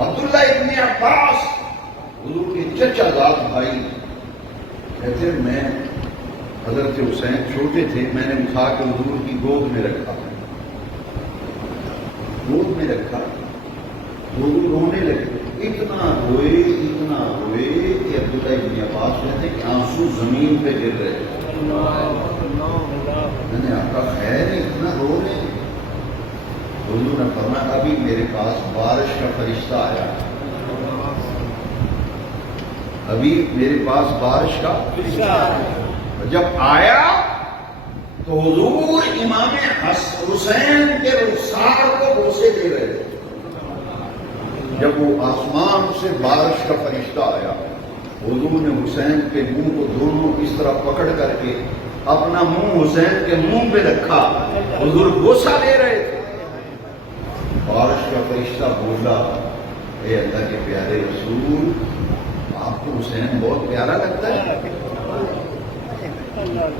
عبداللہ ابن عباس حضور کے چچا زاد بھائی کہتے میں حضرت حسین چھوٹے تھے، میں نے اٹھا کے حضور کی گود میں رکھا، حضور رونے لگے، اتنا روئے کہ عبداللہ ابن عباس کہتے کہ آنسو زمین پہ گر رہے۔ میں نے آقا خیر ہے اتنا رو رہے؟ حضور نے فرمایا ابھی میرے پاس بارش کا فرشتہ آیا، ابھی میرے پاس بارش کا فرشتہ آیا۔ جب آیا تو حضور امام حسین کے رخسار کو بوسے دے رہے تھے۔ جب وہ آسمان سے بارش کا فرشتہ آیا، حضور نے حسین کے منہ کو دونوں اس طرح پکڑ کر کے اپنا منہ حسین کے منہ پہ رکھا، حضور بوسہ لے رہے تھے۔ بارش کا فرشتہ بولا اے اللہ کے پیارے رسول، آپ کو حسین بہت پیارا لگتا ہے،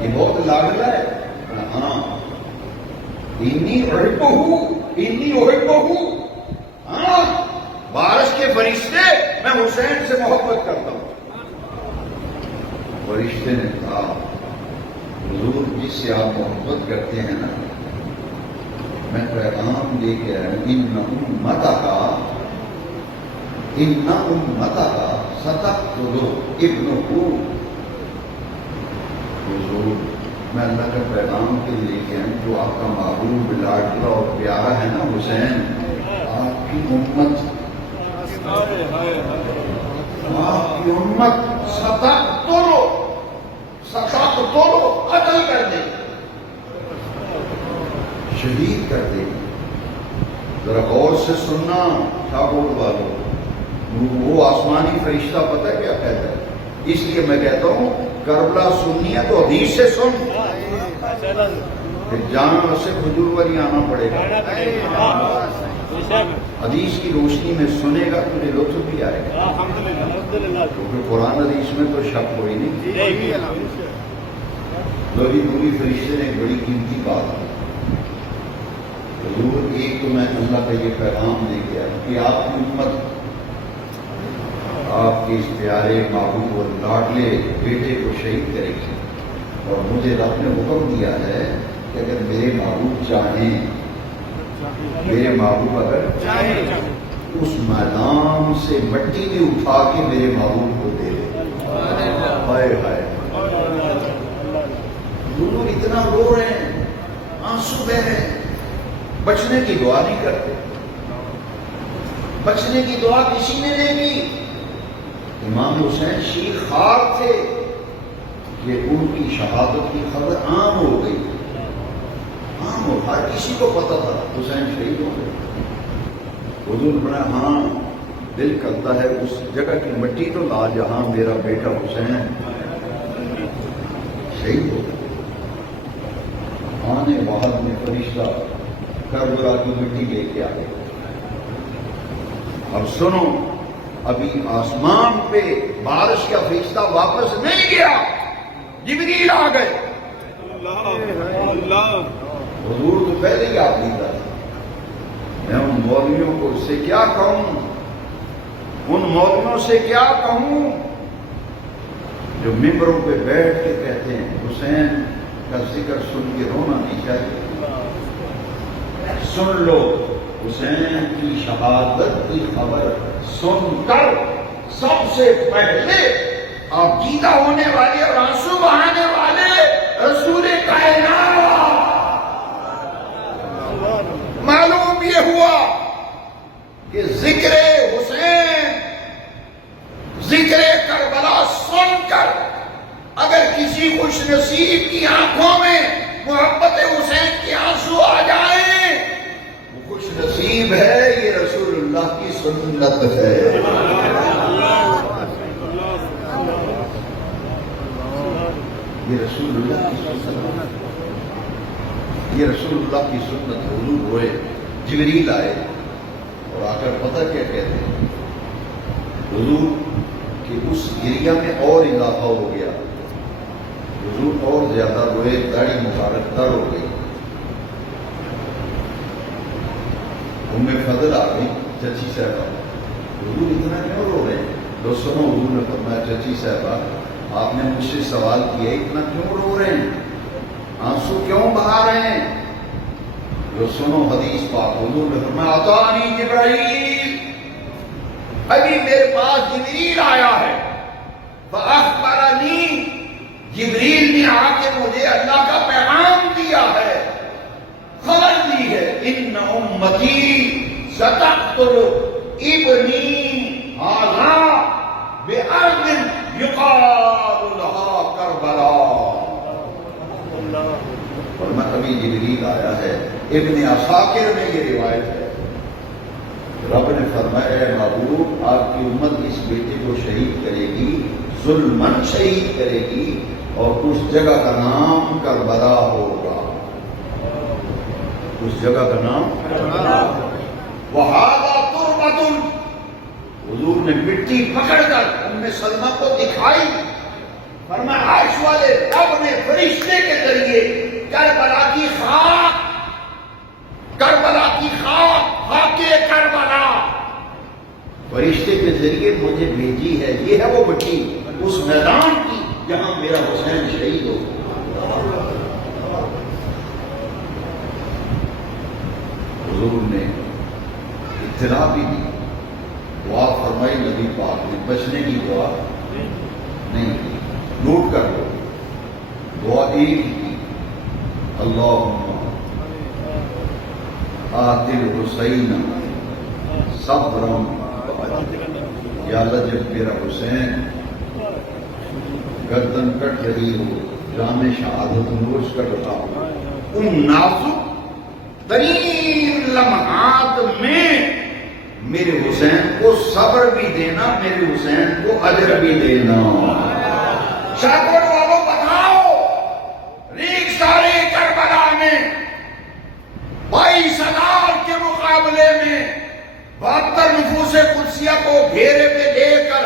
یہ بہت لاڈلا ہے؟ ہاں، انی احبہ، ہاں بارش کے فرشتے میں حسین سے محبت کرتا ہوں۔ فرشتے نے کہا حضور جس سے آپ محبت کرتے ہیں نا، میں پیغام لے کے آیا ہوں، ان امتک ستقتل ابنہ، حضور میں اللہ کا پیغام کے لے کے آیا ہوں، جو آپ کا محبوب لاڈلا اور پیارا ہے نا حسین، آپ کی امت ستقتل قتل کر دے، شہید کر دے۔ ذرا غور سے سننا شاہکوٹ والوں، وہ آسمانی فرشتہ پتہ کیا کہتا ہے؟ اس لیے میں کہتا ہوں کربلا سننی ہے تو حدیث سے سن، جانا سے حضور ولی آنا پڑے گا، حدیث کی روشنی میں سنے گا تجھے لطف بھی آئے گا، کیونکہ قرآن حدیث میں تو شک کوئی نہیں۔ لوہی دوری فرشتے نے ایک بڑی قیمتی بات کی، حضور ایک تو میں اللہ کا یہ پیغام دے گیا کہ آپ کی امت آپ کے اس پیارے محبوب اور لاڈلے بیٹے کو شہید کرے گی، اور مجھے رب نے حکم دیا ہے کہ اگر میرے محبوب چاہیں، میرے محبوب اگر چاہیں اس میدان سے مٹی بھی اٹھا کے میرے محبوب کو دے دے۔ ہائے ہائے، دونوں اتنا رو رہے ہیں، آنسو بہ رہے ہیں، بچنے کی دعا نہیں کرتے، بچنے کی دعا کسی نے نہیں کی۔ امام حسین شیخ خوار تھے کہ ان کی شہادت کی خبر عام ہو گئی، عام ہو، ہر کسی کو پتا تھا حسین شہید ہو گئے۔ حضور بنا ہاں دل کرتا ہے اس جگہ کی مٹی تو لا جہاں میرا بیٹا حسین شہید ہو گیا۔ آنے بعد میں فرشتہ کربلا کی مٹی لے کے آ گئے۔ اب سنو، ابھی آسمان پہ بارش کا فرشتہ واپس نہیں گیا، جبریل آ گئے۔ حضور تو پہلے ہی آپ نہیں تھا۔ میں ان مولویوں کو اس سے کیا کہوں، ان مولویوں سے کیا کہوں جو ممبروں پہ بیٹھ کے کہتے ہیں حسین کا ذکر سن کے رونا نہیں چاہیے۔ سن لو حسین کی شہادت کی خبر سن کر سب سے پہلے عقیدہ ہونے والے اور آنسو بہانے والے رسول کائنات معلوم یہ ہوا کہ ذکر حسین، ذکر کربلا سن کر اگر کسی خوش نصیب کی آنکھوں میں محبت حسین کے آنسو آ جائیں، وہ خوش نصیب ہے، یہ رسول اللہ کی سنت ہے۔ یہ رسول اللہ کی سنت، یہ رسول اللہ کی سنت۔ حضور ہوئے، جبریل آئے اور آ کر پتہ کیا کہتے ہیں حضور کہ اس گریہ میں اور اضافہ ہو گیا، حضور اور زیادہ روئے، داڑھی مبارک تر ہو گئی۔ ام فضل آ گئی، چچی صاحبہ، حضور اتنا کیوں رو رہے ہیں؟ تو سنو، حضور نے فرمایا چچی صاحبہ آپ نے مجھ سے سوال کیا اتنا کیوں رو رہے ہیں، آنسو کیوں بہا رہے ہیں؟ جو سنو حدیث پاک، حضور نے فرمایا اتانی جبرائیل، ابھی میرے پاس جبریل آیا ہے، فاخبرنی، جبریل نے آ کے مجھے اللہ کا پیغام دیا ہے، خبر دی ہے، ان امتی ستقتل ابنی ھذا بارض یقال لها کربلا۔ اور میں ابھی جبریل آیا ہے، ابن عساکر میں یہ روایت ہے، رب نے فرمایا اے محبوب آپ کی امت اس بیٹے کو شہید کرے گی، ظلمن شہید کرے گی، اور اس جگہ کا نام کربلا ہوگا، اس جگہ کا نام کربلا۔ وَهَذَا تُرْبَةٌ، حضور نے مٹی پکڑ کر ام سلمہ کو دکھائی، فرمایا عرش والے رب نے فرشتے کے ذریعے کربلا کی خاک، کربلا کی خاک، خاک کربلا فرشتے کے ذریعے مجھے بھیجی ہے، یہ ہے وہ مٹی اس میدان کی جہاں میرا حسین شہید ہو۔ حضور نے اطلاع بھی دی، دعا فرمائی نبی پاک نے، بچنے کی دعا نہیں کی، نوٹ کر لو، دعا ایک ہی کی، اللہم آت الحسین صبرا، یا اللہ جب میرا حسین گردن کٹ رہی ہو، جام شہادت نوش کر رہا ہو، ان نازک ترین لمحات میں میرے حسین کو صبر بھی دینا، میرے حسین کو اجر بھی دینا۔ شاکر والوں بتاؤ، ریگ سارے کربلا میں 22,000 کے مقابلے میں 72 نفوس قدسیہ کو گھیرے پہ لے کر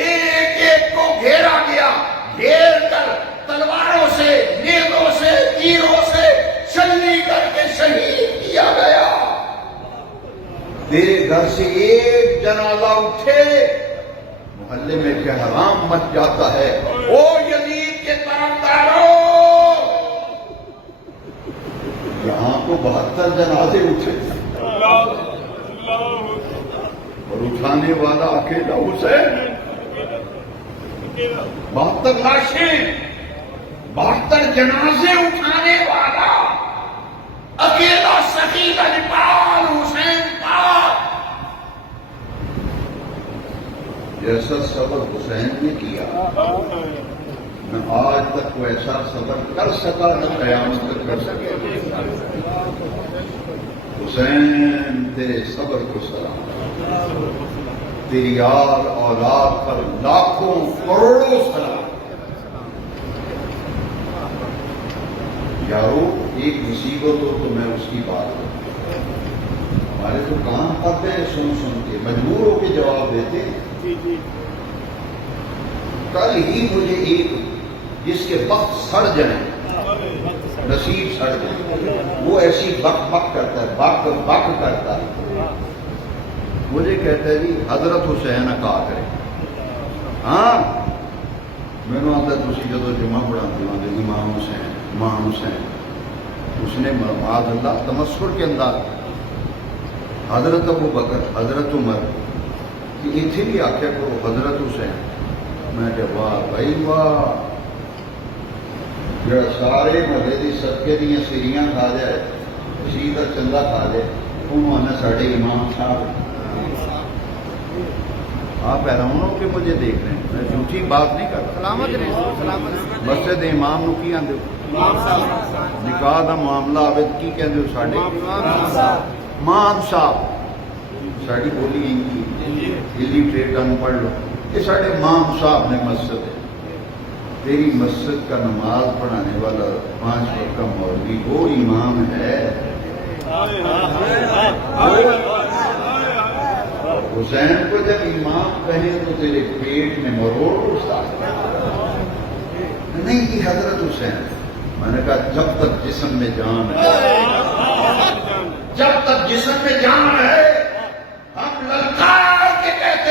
ایک ایک کو گھیرا گیا، گھیر کر تلواروں سے، نیزوں سے، تیروں سے شلی کر کے شہید کیا گیا۔ تیرے گھر سے ایک جنازہ اٹھے محلے میں کیا حرام مچ جاتا ہے۔ او یزید کے طرفداروں، یہاں کو 72 جنازے اٹھے اور اٹھانے والا اکیلا حسین، 72 لاشیں، 72 جنازے اٹھانے والا اکیلا سخی الجبال حسین پاک۔ جیسا صبر حسین نے کیا، میں آج تک وہ ایسا صبر کر سکا نہ قیامت تک کر سکے۔ حسین تیرے صبر کو سلام، تیری یار اولاد پر لاکھوں کروڑوں سلام۔ یارو ایک مصیبت ہو تو میں اس کی بات کروں، ہمارے تو کان پڑتے ہیں سن سن کے، مجبور ہو کے جواب دیتے ہیں۔ کل ہی مجھے ایک جس کے وقت سڑ جائیں، نصیب سڑ جائے، وہ ایسی بک بک کرتا ہے، بک بک کرتا ہے، مجھے کہتا ہے جی حضرت حسین کہا کرے۔ ہاں مینوں آتا تسی جدو جمعہ پڑھاتے ہو امام حسین، امام حسین، اس نے معاذ اللہ تمسخر کے انداز حضرت ابو بکر، حضرت عمر کہ اتنے بھی آخیا کرو حضرت حسین۔ میں کہ واہ بھائی واہ، جڑا سارے محلے کی صدقے دیا سیریاں کھا جائے، خوشی کا چندہ کھا جائے، انہوں آنا ساڑھے امام صاحب۔ آپ حیران ہو کہ مجھے دیکھ رہے ہیں، میں جھوٹی بات نہیں کرتا۔ مسجد امام نو کی آندے نکاح دا معاملہ آوے کی کہندے ہو ساڑھے امام صاحب، ساڑھی بولی ان کی ہلی ٹریٹ ان پڑھ لو، یہ ساڑھے امام صاحب نے مسجد ہے۔ تیری مسجد کا نماز پڑھانے والا 5 وقت کا مولوی وہ امام ہے۔ حسین کو جب امام کہے تو تیرے پیٹ میں مروڑ اٹھتا نہیں کہ حضرت حسین۔ میں نے کہا جب تک جسم میں جان ہے، جب تک جسم میں جان ہے، ہم للکار کے کہتے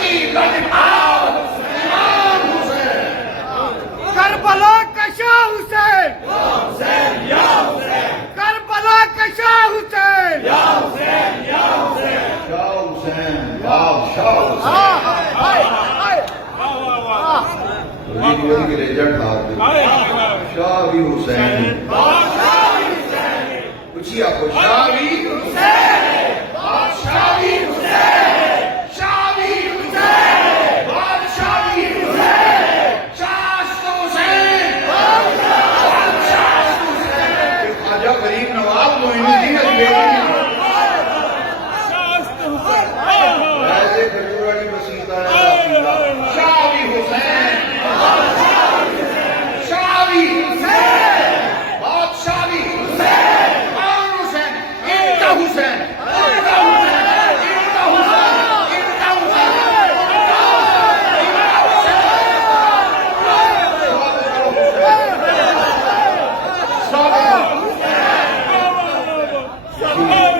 کی لاجواب امام حسین. کربلا کا شاہ حسین، کربلا کا شاہ حسین، شاہ حسین بادشاہ حسین کی ریجنٹ ہاتھ شاہ بھی حسین. پوچھیے آپ کو شاہ بھی حسین، بادشاہ بھی حسین، شاہ بھی حسین، بادشاہ بھی حسین، شاست حسین، بادشاہ حسین. خواجہ غریب نواز معین الدین اجمیری ایسے کھجوراڑی مسیح شاہ بھی حسین، شاہ بھی حسین، بادشاہ بھی حسین، کون حسین؟ ان کا حسین، ان کا حسین، ان کا حسین، ان کا حسین،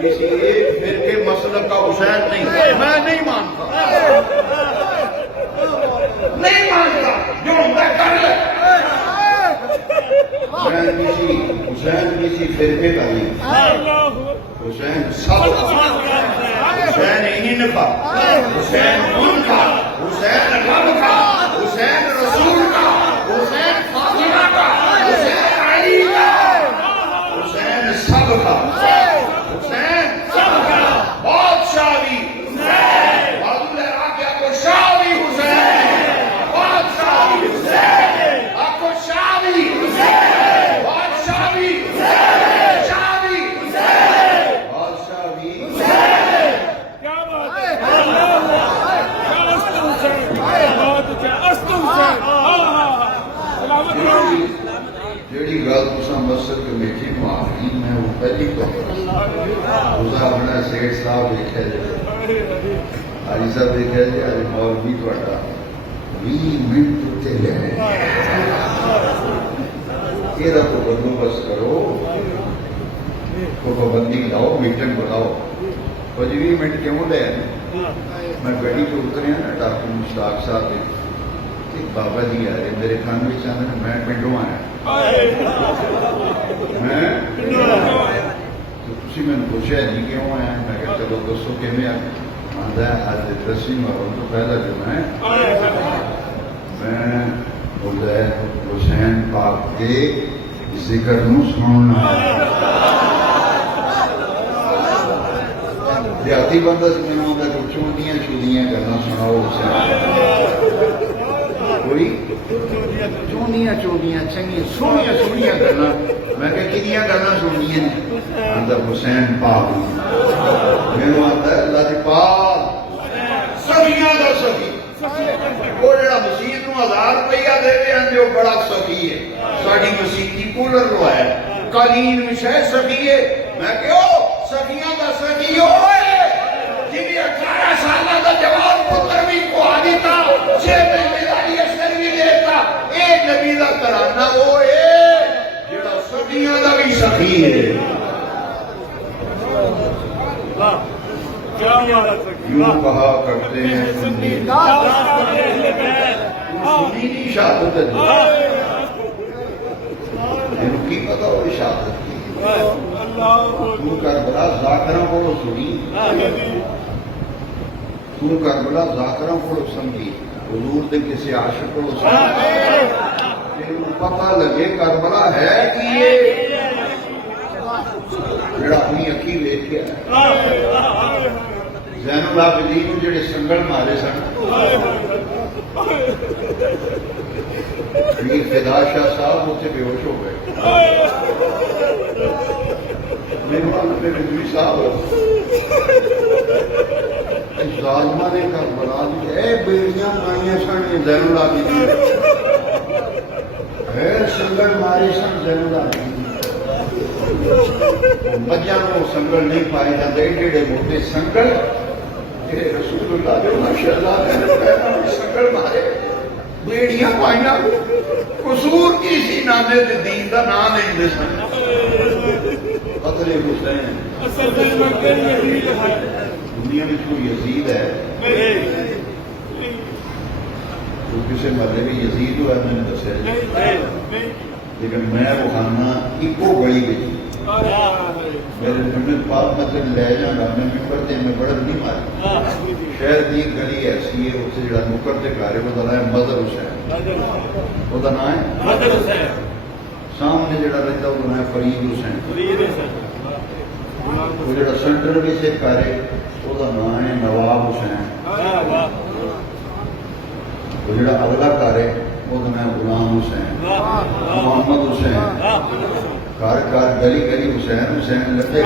کسی ایک فرقے مسلک کا حسین نہیں، میں نہیں مانتا، نہیں مانتا، جو میں کر لے. حسین کسی فرقے کا نہیں، حسین سب کا، حسین ان کا، حسین ان کا، حسین رب کا، حسین رسول کا، حسین فاطمہ کا، حسین علی کا، حسین سب کا، حسین سب کا. بادشاہ بھی حسین، بہادر راکیا کو شاہ بھی حسین، بادشاہ بھی حسین، آپ کو شاہ بھی حسین، بادشاہ بھی حسین، شاہ بھی حسین، بادشاہ بھی حسین. جیڑی گل تساں مسجد کمیٹی کو آخری میں وہ پہلی تو اپنا سیٹ صاحب دیکھا جائے، حاجی صاحب دیکھا جائے، آج مولوی تھوڑا 20 منٹ اتنے لے یہ کو بندوبست کرو، کو پابندی لاؤ، میٹنگ بناؤ. 20 منٹ کیوں لے؟ میں گاڑی تو اتریا نا ڈاکٹر مشتاق صاحب بابا جی آ رہے میرے کھان میں چاہتے ہیں میں پنڈوں آیا میں تھی میں نے پوچھا جی کیوں آیا؟ میں کہ چلو دسو کہ میں آتا ہے آج 10 محرم تو پہلا دن ہے، میں حسین پاک کے ذکر نو سننا دیہاتی بندہ سے میں ہوتا ہے کچھ چونیاں چونیاں کرنا سناؤ حسین کوئی چونیاں چونیاں چنگیاں سونیاں سونیاں کرنا. میں کہ کنیاں کرنا سننیاں نے؟ آتا حسین پاک میرے آتا ہے اللہ دی پاک سخیاں دا سخی، وہ جڑا مسیح نو 1000 روپیہ دے آندے وہ بڑا سخی ہے. ساڈی مسیح کی کولر لوایا قالین وچھے سخی ہے. میں کہ او سخیاں دا سخی ہوئے جی 18 سالہ دا جوان پتر بھی کو دیتا 6 مہینے دا اشتر بھی دیتا. اے نبی دا ترانہ وہ ہے جڑا سخیاں دا بھی سخی ہے. یوں کہا کرتے ہیں سنی نہیں شہادت کی پتا ہو شہادت کی تو کربلا ذاکرہ کو سنی، تو کربلا ذاکرہ کو سمجھی، حضور دے کسی عاشق کو سمجھی پھر پتہ لگے کربلا ہے کہ یہ جڑا اپنی اکھی دیکھ کے زین العابدین جڑے سنگل مارے سن پیر فدا شاہ صاحب اتنے بے ہوش ہو گئے. میرے رضوی صاحب ظالمہ نے کربلا دی اے بیڑیاں مائیاں سن زین العابدین ہے سنگل مارے سن زین العابدین. بچوں کو سنگل نہیں پائے جاتے ایڈے موٹے سنگل رسول اللہ جو شہزادے نے سنگل مارے بیڑیاں پائیاں قصور کی سی نامے دے دین دا نام نہیں دے سن قتل حسین دنیا میں کوئی یزید ہے تو کسی محلے میں یزید ہوا میں نے دسیا لیکن میں روحانہ ایکو گلی گئی میرے ممبر پاک مطلب لے جانا میں ممبر تے میں بڑا نہیں ماری شہر دی گلی ایسی ہے اس سے جڑا نکر تے گھر ہے وہ نام ہے مظہر حسین وہ نام ہے سامنے جڑا رہتا وہ نام ہے فرید حسین وہ جڑا سینٹر بھی سے گھر ہے وہ نام ہے نواب حسین وہ جڑا اگلا گھر ہے وہ نام ہے غلام حسین محمد حسین گھر گھر گلی گلی حسین حسین لگے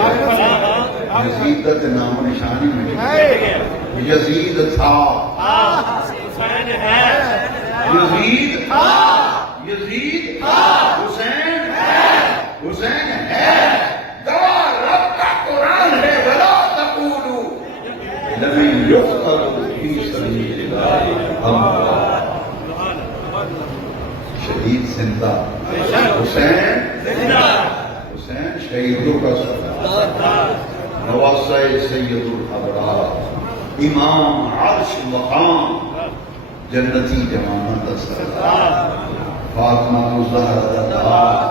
یزید کا نام و نشان ہی نہیں یزید تھا یزید تھا یزید تھا حسین ہے حسین ہے گواہ رب کا قرآن ہے ولا تقولوا لمن يقتل في سبيل الله شہید زندہ حسین حسین شہیدوں کا سردار نواسہ سید الابرار امام عرش مقام جنتی جمانت سردار فاطمہ الزہرا